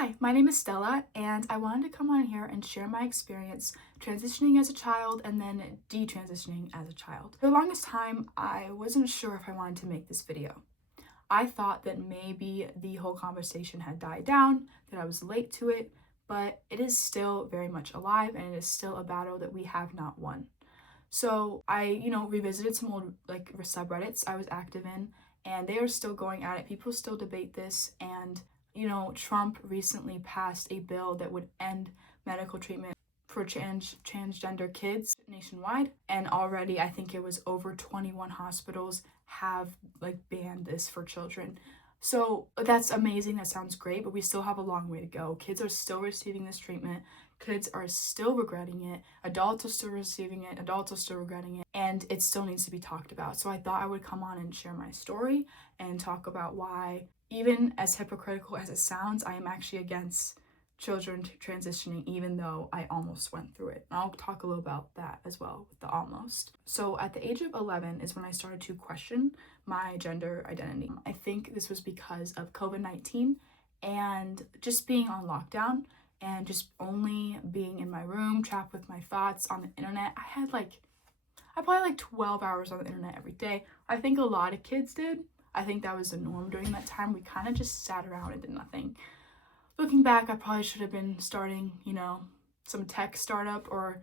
Hi, my name is Stella, and I wanted to come on here and share my experience transitioning as a child and then detransitioning as a child. For the longest time, I wasn't sure if I wanted to make this video. I thought that maybe the whole conversation had died down, that I was late to it, but it is still very much alive and it is still a battle that we have not won. So I, revisited some old subreddits I was active in, and they are still going at it. People still debate this, and Trump recently passed a bill that would end medical treatment for transgender kids nationwide, and already I think it was over 21 hospitals have banned this for children. So that's amazing, that sounds great, but we still have a long way to go. Kids are still receiving this treatment. Kids are still regretting it. Adults are still receiving it. Adults are still regretting it. And it still needs to be talked about. So I thought I would come on and share my story and talk about why, even as hypocritical as it sounds, I am actually against children transitioning, even though I almost went through it. And I'll talk a little about that as well with the almost. So at the age of 11 is when I started to question my gender identity. I think this was because of COVID-19 and just being on lockdown and just only being in my room, trapped with my thoughts on the internet. I probably 12 hours on the internet every day. I think a lot of kids did. I think that was the norm during that time. We kind of just sat around and did nothing. Looking back, I probably should have been starting, some tech startup or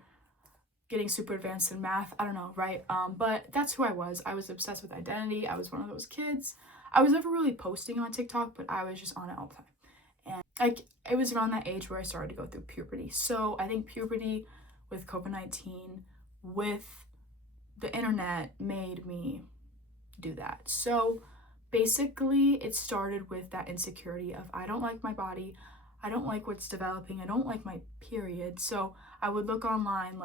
getting super advanced in math. I don't know, right? But that's who I was. I was obsessed with identity. I was one of those kids. I was never really posting on TikTok, but I was just on it all the time. And it was around that age where I started to go through puberty. So I think puberty with COVID-19, with the internet, made me do that. So basically, it started with that insecurity of I don't like my body, I don't like what's developing, I don't like my period. So I would look online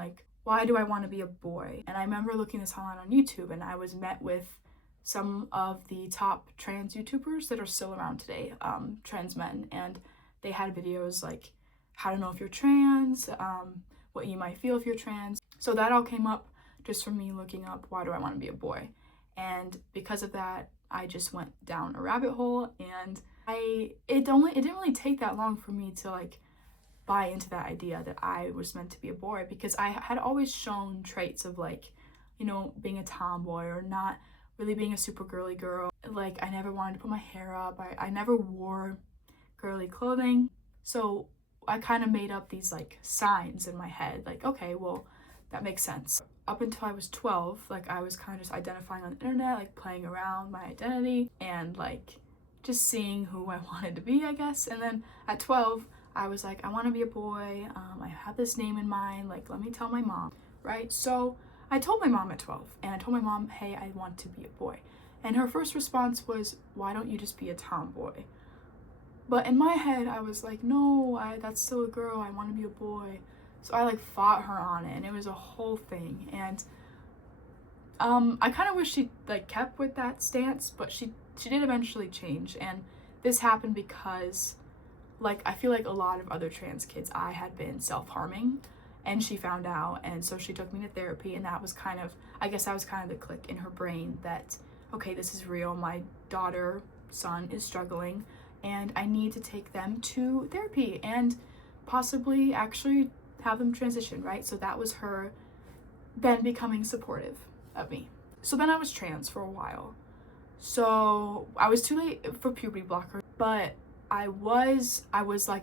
why do I want to be a boy? And I remember looking this online on YouTube, and I was met with some of the top trans YouTubers that are still around today, trans men, and they had videos like how to know if you're trans, what you might feel if you're trans. So that all came up just from me looking up why do I want to be a boy. And because of that, I just went down a rabbit hole, and it didn't really take that long for me to buy into that idea that I was meant to be a boy, because I had always shown traits of being a tomboy or not really being a super girly girl. I never wanted to put my hair up. I never wore girly clothing. So I kind of made up these signs in my head, okay, well, that makes sense. Up until I was 12, I was kind of just identifying on the internet, playing around my identity and just seeing who I wanted to be, I guess. And then at 12, I was I want to be a boy. I have this name in mind. Let me tell my mom, right? So I told my mom at 12, and I told my mom, hey, I want to be a boy. And her first response was, why don't you just be a tomboy? But in my head, I was no, that's still a girl. I want to be a boy. So I fought her on it, and it was a whole thing. And I kind of wish she kept with that stance, but she did eventually change. And this happened because I feel a lot of other trans kids, I had been self-harming, and she found out, and so she took me to therapy, and that was kind of the click in her brain that, okay, this is real. My daughter, son is struggling, and I need to take them to therapy and possibly actually have them transition, right? So that was her then becoming supportive of me. So then I was trans for a while. So I was too late for puberty blocker, but I was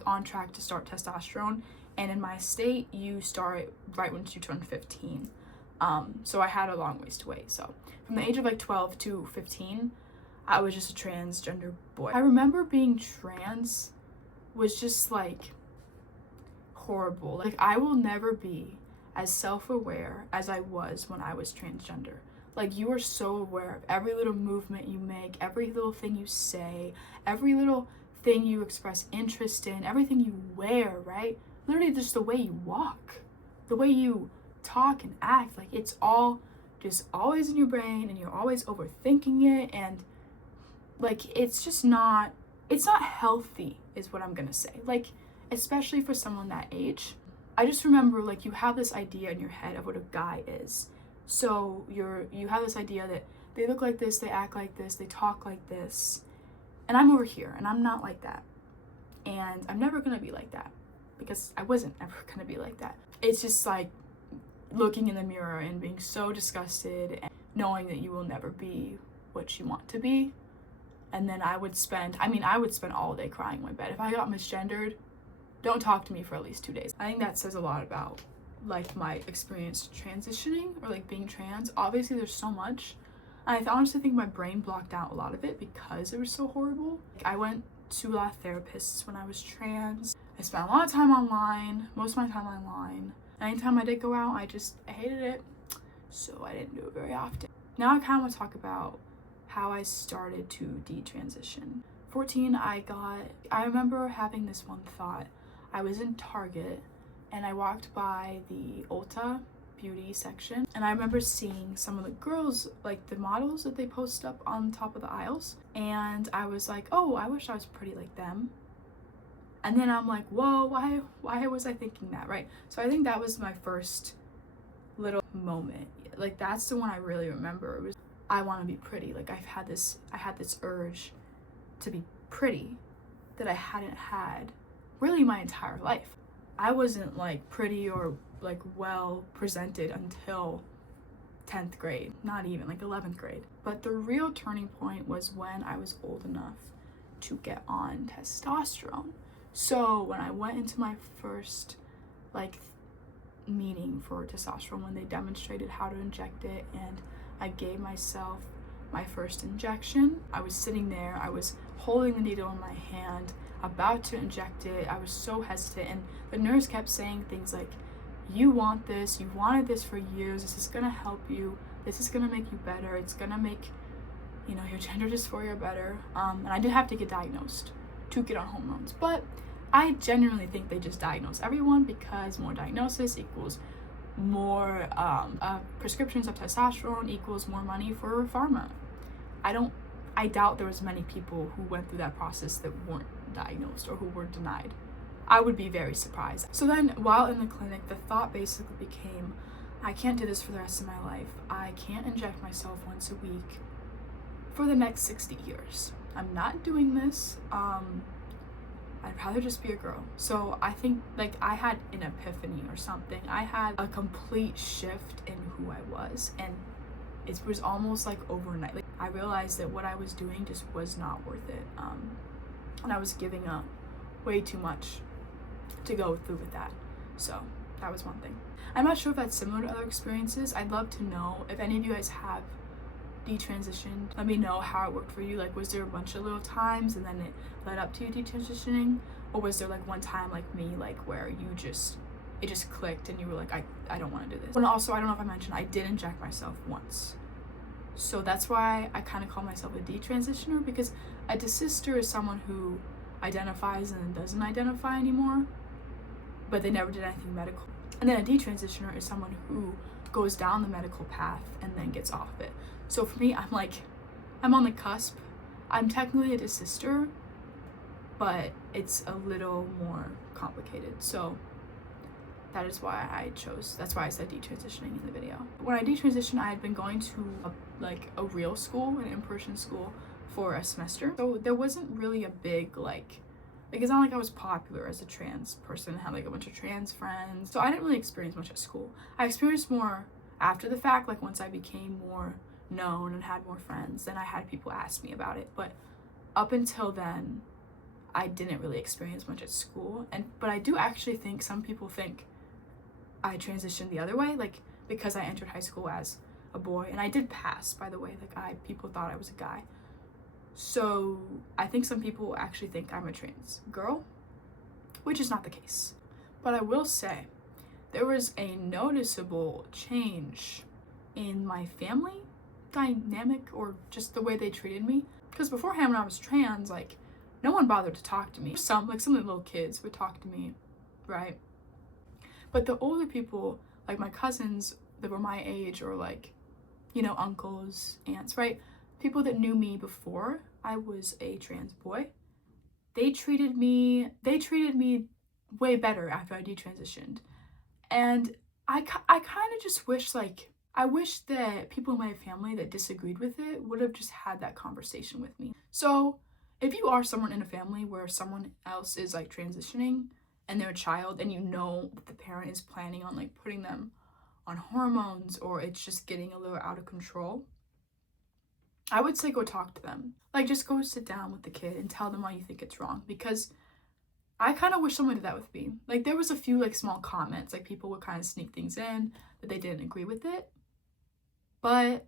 on track to start testosterone, and in my state you start right once you turn 15. So I had a long ways to wait. So from the age of 12 to 15, I was just a transgender boy. I remember being trans was just horrible. I will never be as self-aware as I was when I was transgender. You are so aware of every little movement you make, every little thing you say, every little thing you express interest in, everything you wear, right? Literally just the way you walk, the way you talk and act, it's all just always in your brain, and you're always overthinking it, and it's not healthy is what I'm gonna say, especially for someone that age. I just remember you have this idea in your head of what a guy is. So you have this idea that they look like this, they act like this, they talk like this, and I'm over here and I'm not like that. And I'm never gonna be like that because I wasn't ever gonna be like that. It's just like looking in the mirror and being so disgusted and knowing that you will never be what you want to be. And then I would spend all day crying in my bed. If I got misgendered, don't talk to me for at least 2 days. I think that says a lot about like my experience transitioning or like being trans. Obviously there's so much. And I honestly think my brain blocked out a lot of it because it was so horrible. I went to a lot of therapists when I was trans. I spent a lot of time online, most of my time online. And anytime I did go out, I hated it. So I didn't do it very often. Now I kind of want to talk about how I started to detransition. 14, I remember having this one thought. I was in Target and I walked by the Ulta beauty section, and I remember seeing some of the girls, like the models that they post up on top of the aisles, and I was like, oh, I wish I was pretty like them. And then I'm like, whoa, why was I thinking that, right? So I think that was my first little moment. Like that's the one I really remember. It was, I want to be pretty. Like I had this urge to be pretty that I hadn't had really my entire life. I wasn't like pretty or like well presented until 10th grade, not even like 11th grade. But the real turning point was when I was old enough to get on testosterone. So when I went into my first like meeting for testosterone, when they demonstrated how to inject it and I gave myself my first injection, I was sitting there, I was holding the needle in my hand, about to inject it. I was so hesitant, and the nurse kept saying things like, you want this, you wanted this for years, this is gonna help you, this is gonna make you better, it's gonna make, you know, your gender dysphoria better. And I did have to get diagnosed to get on hormones, but I genuinely think they just diagnose everyone because more diagnosis equals more prescriptions of testosterone equals more money for pharma. I doubt there was many people who went through that process that weren't diagnosed or who were denied. I would be very surprised. So then while in the clinic, the thought basically became, I can't do this for the rest of my life. I can't inject myself once a week for the next 60 years. I'm not doing this. I'd rather just be a girl. So I think like I had an epiphany or something. I had a complete shift in who I was, and it was almost like overnight. Like I realized that what I was doing just was not worth it. And I was giving up way too much to go through with that. So that was one thing. I'm not sure if that's similar to other experiences. I'd love to know if any of you guys have detransitioned. Let me know how it worked for you. Like, was there a bunch of little times and then it led up to you detransitioning, or was there like one time like me, like where it just clicked and you were like, I don't want to do this. And also, I don't know if I mentioned, I did inject myself once, so that's why I kind of call myself a detransitioner, because a desister is someone who identifies and doesn't identify anymore, but they never did anything medical. And then a detransitioner is someone who goes down the medical path and then gets off it. So for me, I'm on the cusp. I'm technically a desister, but it's a little more complicated. So that's why I said detransitioning in the video. When I detransitioned, I had been going to a real school, an in-person school, for a semester. So there wasn't really a big it's not like I was popular as a trans person, had like a bunch of trans friends. So I didn't really experience much at school. I experienced more after the fact, like once I became more known and had more friends, then I had people ask me about it. But up until then, I didn't really experience much at school. But I do actually think some people think I transitioned the other way, like because I entered high school as a boy, and I did pass, by the way. People thought I was a guy. So I think some people actually think I'm a trans girl, which is not the case. But I will say there was a noticeable change in my family dynamic, or just the way they treated me. Because beforehand, when I was trans, like no one bothered to talk to me. Some of the little kids would talk to me, right? But the older people, like my cousins that were my age, or like, you know, uncles, aunts, right? People that knew me before I was a trans boy, they treated me way better after I detransitioned. And I kind of just wish, I wish that people in my family that disagreed with it would have just had that conversation with me. So If you are someone in a family where someone else is like transitioning and they're a child and you know that the parent is planning on like putting them on hormones or it's just getting a little out of control, I would say go talk to them. Like just go sit down with the kid and tell them why you think it's wrong, because I kind of wish someone did that with me. Like there was a few like small comments, like people would kind of sneak things in that they didn't agree with it, but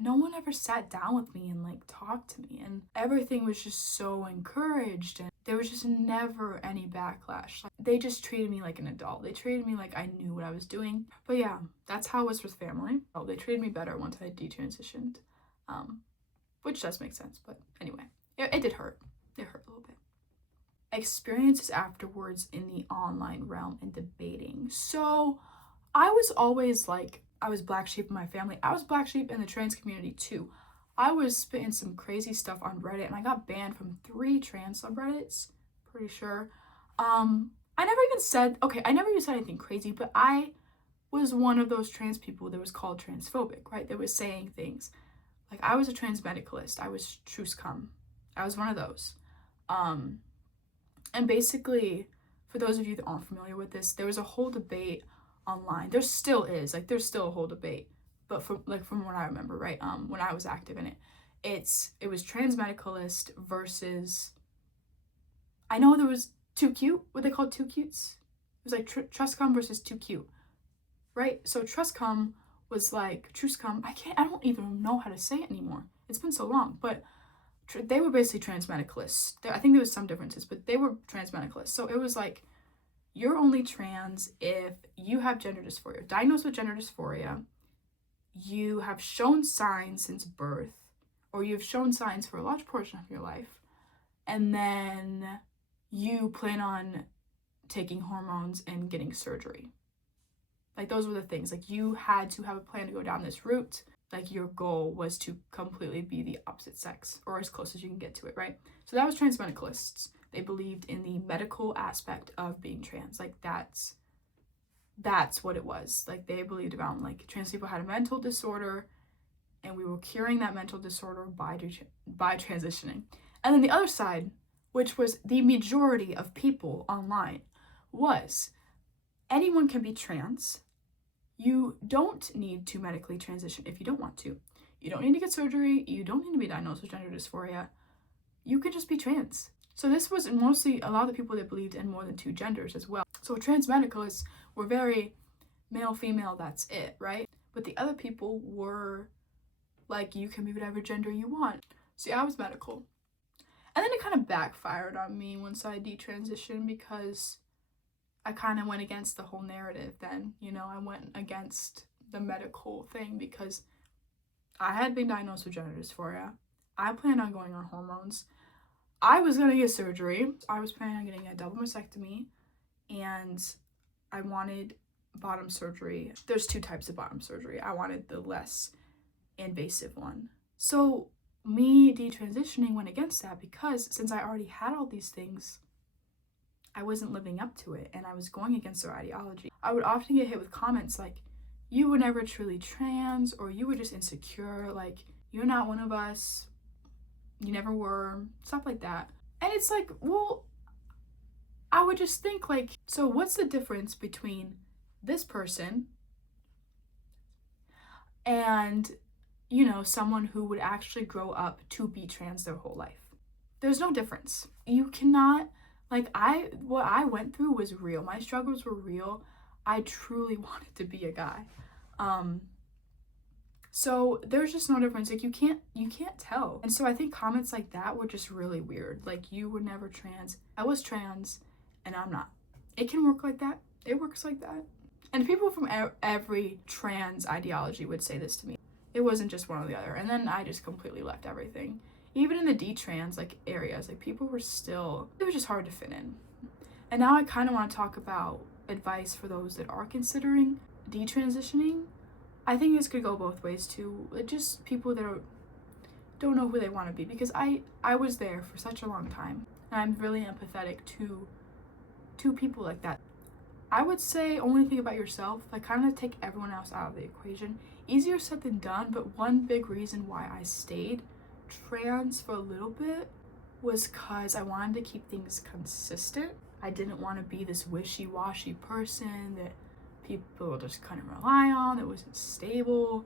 no one ever sat down with me and like talked to me, and everything was just so encouraged and there was just never any backlash. Like, they just treated me like an adult. They treated me like I knew what I was doing. But yeah, that's how it was with family. Oh, they treated me better once I detransitioned, which does make sense. But anyway, it did hurt. It hurt a little bit. Experiences afterwards in the online realm and debating. So I was always like, I was black sheep in my family. I was black sheep in the trans community too. I was spitting some crazy stuff on Reddit and I got banned from 3 trans subreddits, pretty sure. I never even said anything crazy, but I was one of those trans people that was called transphobic, right? That was saying things. Like I was a trans medicalist. I was Truscum. I was one of those. And basically, for those of you that aren't familiar with this, there was a whole debate online. There still is, like there's still a whole debate, but from what I remember, right, when I was active in it, it was trans medicalist versus, I know there was Too Cute, what they called Too Cutes. It was like Truscum versus Too Cute, right? So Truscum was like Truscum. I don't even know how to say it anymore. It's been so long, but they were basically trans medicalists. I think there was some differences, but they were trans medicalists. So it was like, you're only trans if you have gender dysphoria, diagnosed with gender dysphoria, you have shown signs since birth, or you've shown signs for a large portion of your life, and then you plan on taking hormones and getting surgery. Like those were the things. Like you had to have a plan to go down this route. Like your goal was to completely be the opposite sex, or as close as you can get to it, right? So that was trans medicalists. They believed in the medical aspect of being trans. Like that's what it was. Like they believed around like trans people had a mental disorder and we were curing that mental disorder by transitioning. And then the other side, which was the majority of people online, was anyone can be trans. You don't need to medically transition if you don't want to. You don't need to get surgery. You don't need to be diagnosed with gender dysphoria. You could just be trans. So this was mostly a lot of the people that believed in more than 2 genders as well. So trans medicalists were very male, female, that's it, right? But the other people were like, you can be whatever gender you want. See, I was medical. And then it kind of backfired on me once I detransitioned, because I kind of went against the whole narrative then. You know, I went against the medical thing because I had been diagnosed with gender dysphoria. I planned on going on hormones. I was going to get surgery. I was planning on getting a double mastectomy, and I wanted bottom surgery. There's 2 types of bottom surgery. I wanted the less invasive one. So me detransitioning went against that, because since I already had all these things, I wasn't living up to it and I was going against their ideology. I would often get hit with comments like, you were never truly trans, or you were just insecure, like you're not one of us, you never were, stuff like that. And it's like, well, I would just think like, so what's the difference between this person and, you know, someone who would actually grow up to be trans their whole life? There's no difference. You cannot, like, what I went through was real. My struggles were real. I truly wanted to be a guy. So there's just no difference. Like you can't tell. And so I think comments like that were just really weird. Like, you were never trans. I was trans and I'm not. It can work like that. It works like that. And people from every trans ideology would say this to me. It wasn't just one or the other. And then I just completely left everything. Even in the detrans like areas, like people were still, it was just hard to fit in. And now I kind of want to talk about advice for those that are considering detransitioning. I think this could go both ways too. Just people that don't know who they want to be, because I was there for such a long time, and I'm really empathetic to people like that. I would say only think about yourself. Like, kind of take everyone else out of the equation. Easier said than done, but one big reason why I stayed trans for a little bit was because I wanted to keep things consistent. I didn't want to be this wishy-washy person that people just couldn't rely on, that wasn't stable.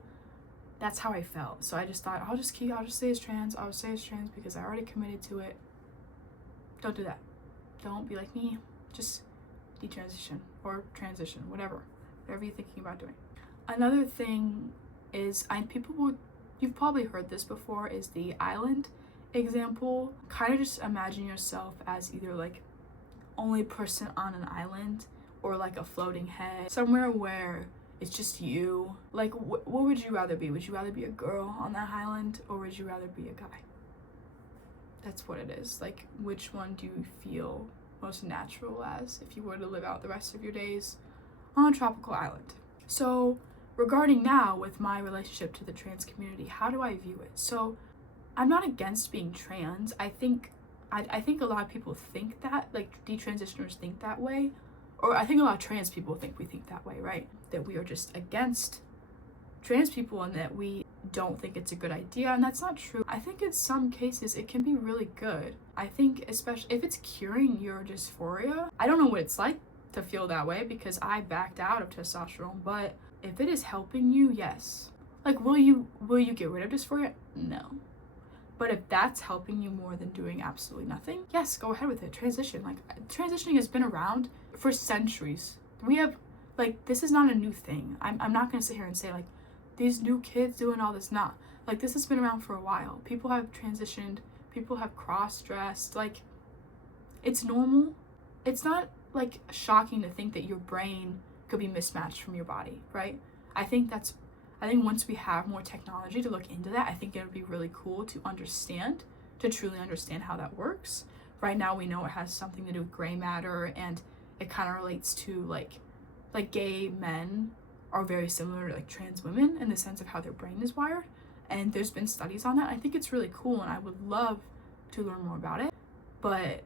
That's how I felt. So I just thought, I'll just stay as trans. I'll stay as trans because I already committed to it. Don't do that. Don't be like me. Just detransition or transition, whatever you're thinking about doing. Another thing is, you've probably heard this before, is the island example. Kind of just imagine yourself as either like only person on an island or like a floating head, somewhere where it's just you. Like, what would you rather be? Would you rather be a girl on that island, or would you rather be a guy? That's what it is. Like, which one do you feel most natural as if you were to live out the rest of your days on a tropical island? So regarding now with my relationship to the trans community, how do I view it? So I'm not against being trans. I think a lot of people think that, like detransitioners think that way, or I think a lot of trans people think we think that way, right? That we are just against trans people and that we don't think it's a good idea, and that's not true. I think in some cases it can be really good. I think especially if it's curing your dysphoria. I don't know what it's like to feel that way because I backed out of testosterone, but if it is helping you, yes. Like, will you get rid of dysphoria? No. But if that's helping you more than doing absolutely nothing, yes, go ahead with it. Transition. Like, transitioning has been around for centuries. We have, like, this is not a new thing. I'm not gonna sit here and say like these new kids doing all this. Not like, this has been around for a while. People have transitioned, people have cross-dressed. Like, it's normal. It's not like shocking to think that your brain could be mismatched from your body, right? I think once we have more technology to look into that, I think it would be really cool to truly understand how that works. Right now we know it has something to do with gray matter, and it kind of relates to like gay men are very similar to like trans women in the sense of how their brain is wired. And there's been studies on that. I think it's really cool, and I would love to learn more about it. But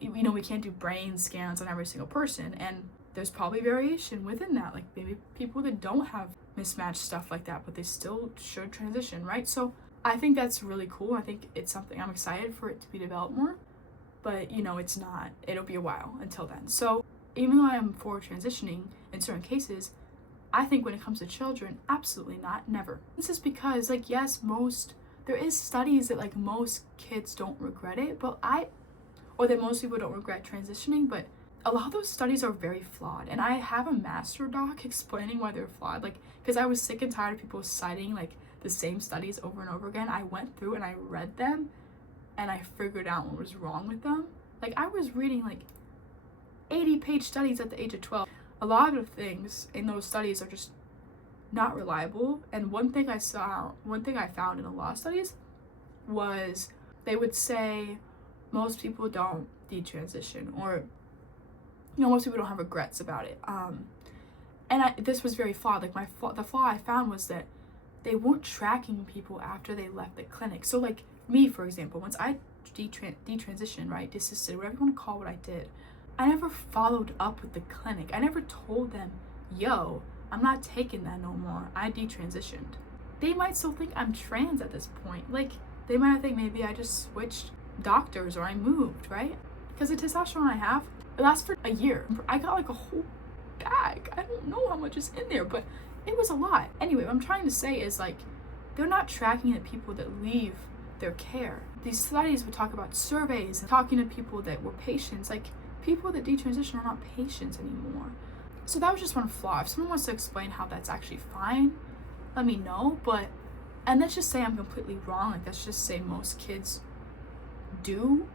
we can't do brain scans on every single person, and there's probably variation within that. Like, maybe people that don't have mismatched stuff like that, but they still should transition, right? So I think that's really cool. I think it's something I'm excited for it to be developed more, but it's not. It'll be a while until then. So even though I am for transitioning in certain cases, I think when it comes to children, absolutely not, never. This is because, like, yes, there is studies that like most kids don't regret it, or that most people don't regret transitioning, but a lot of those studies are very flawed. And I have a master doc explaining why they're flawed, like, because I was sick and tired of people citing like the same studies over and over again. I went through and I read them and I figured out what was wrong with them. Like, I was reading like 80-page studies at the age of 12. A lot of things in those studies are just not reliable. And one thing I found in a lot of studies was they would say most people don't detransition, or most people don't have regrets about it. And this was very flawed. Like, the flaw I found was that they weren't tracking people after they left the clinic. So like me, for example, once I detransitioned, right, desisted, whatever you want to call what I did, I never followed up with the clinic. I never told them, yo, I'm not taking that no more. I detransitioned. They might still think I'm trans at this point. Like, they might think maybe I just switched doctors or I moved, right? Because the testosterone I have, it lasts for a year. I got like a whole bag. I don't know how much is in there, but it was a lot. Anyway, what I'm trying to say is, like, they're not tracking the people that leave their care. These studies would talk about surveys and talking to people that were patients. Like, people that detransition are not patients anymore. So that was just one flaw. If someone wants to explain how that's actually fine, let me know. And let's just say I'm completely wrong. Like, let's just say most kids do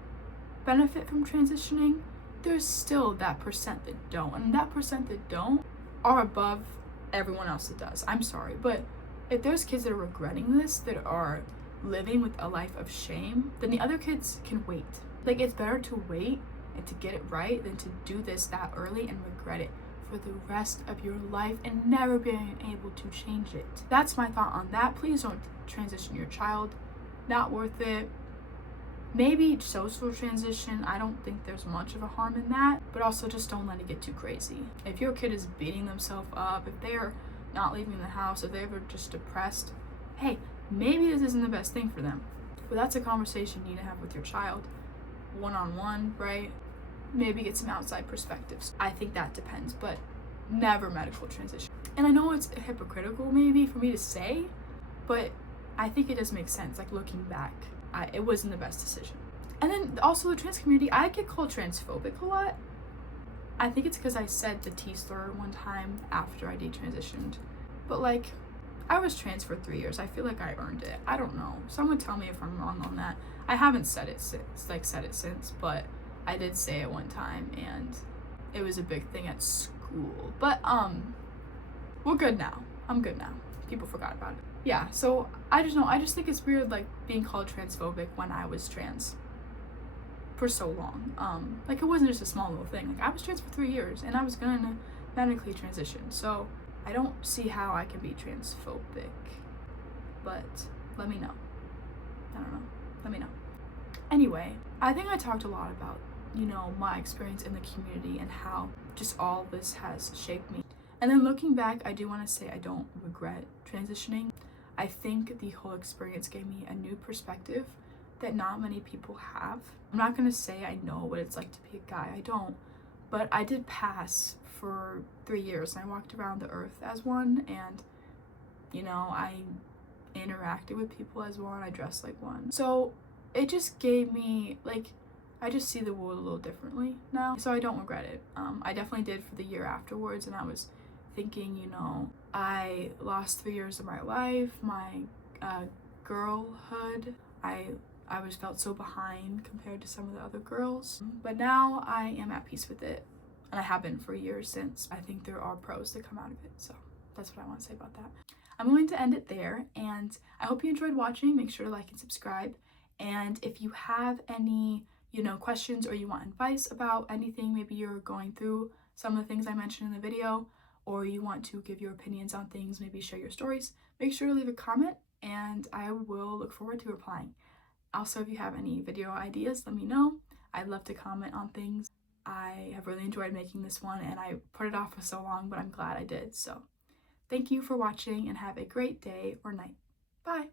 benefit from transitioning. There's still that percent that don't, and that percent that don't are above everyone else that does. I'm sorry, but if there's kids that are regretting this, that are living with a life of shame, then the other kids can wait. Like, it's better to wait and to get it right than to do this that early and regret it for the rest of your life and never being able to change it. That's my thought on that. Please don't transition your child. Not worth it. Maybe social transition, I don't think there's much of a harm in that, but also just don't let it get too crazy. If your kid is beating themselves up, if they're not leaving the house, if they're just depressed, hey, maybe this isn't the best thing for them. But that's a conversation you need to have with your child. one-on-one, right? Maybe get some outside perspectives. I think that depends, but never medical transition. And I know it's hypocritical maybe for me to say, but I think it does make sense. Like looking back, it wasn't the best decision. And then also the trans community, I get called transphobic a lot. I think it's because I said the T slur one time after I detransitioned. But like, I was trans for 3 years. I feel like I earned it. I don't know. Someone tell me if I'm wrong on that. I haven't said it since, but I did say it one time, and it was a big thing at school. But we're good now. I'm good now. People forgot about it. Yeah, so I just think it's weird, like, being called transphobic when I was trans for so long. Like, it wasn't just a small little thing. Like, I was trans for 3 years, and I was gonna medically transition, so I don't see how I can be transphobic. But let me know. I don't know. Let me know. Anyway, I think I talked a lot about, you know, my experience in the community and how just all this has shaped me. And then looking back, I do want to say I don't regret transitioning. I think the whole experience gave me a new perspective that not many people have. I'm not going to say I know what it's like to be a guy. I don't. But I did pass for 3 years, and I walked around the earth as one, and, you know, I interacted with people as one. I dressed like one. So it just gave me, like, I just see the world a little differently now. So I don't regret it. I definitely did for the year afterwards, and I was thinking, you know, I lost 3 years of my life, my girlhood. I was felt so behind compared to some of the other girls. But now I am at peace with it, and I have been for years since. I think there are pros that come out of it, so that's what I want to say about that. I'm going to end it there, and I hope you enjoyed watching. Make sure to like and subscribe. And if you have any, you know, questions or you want advice about anything, maybe you're going through some of the things I mentioned in the video, or you want to give your opinions on things, maybe share your stories, make sure to leave a comment, and I will look forward to replying. Also, if you have any video ideas, let me know. I'd love to comment on things. I have really enjoyed making this one, and I put it off for so long, but I'm glad I did. So thank you for watching, and have a great day or night. Bye.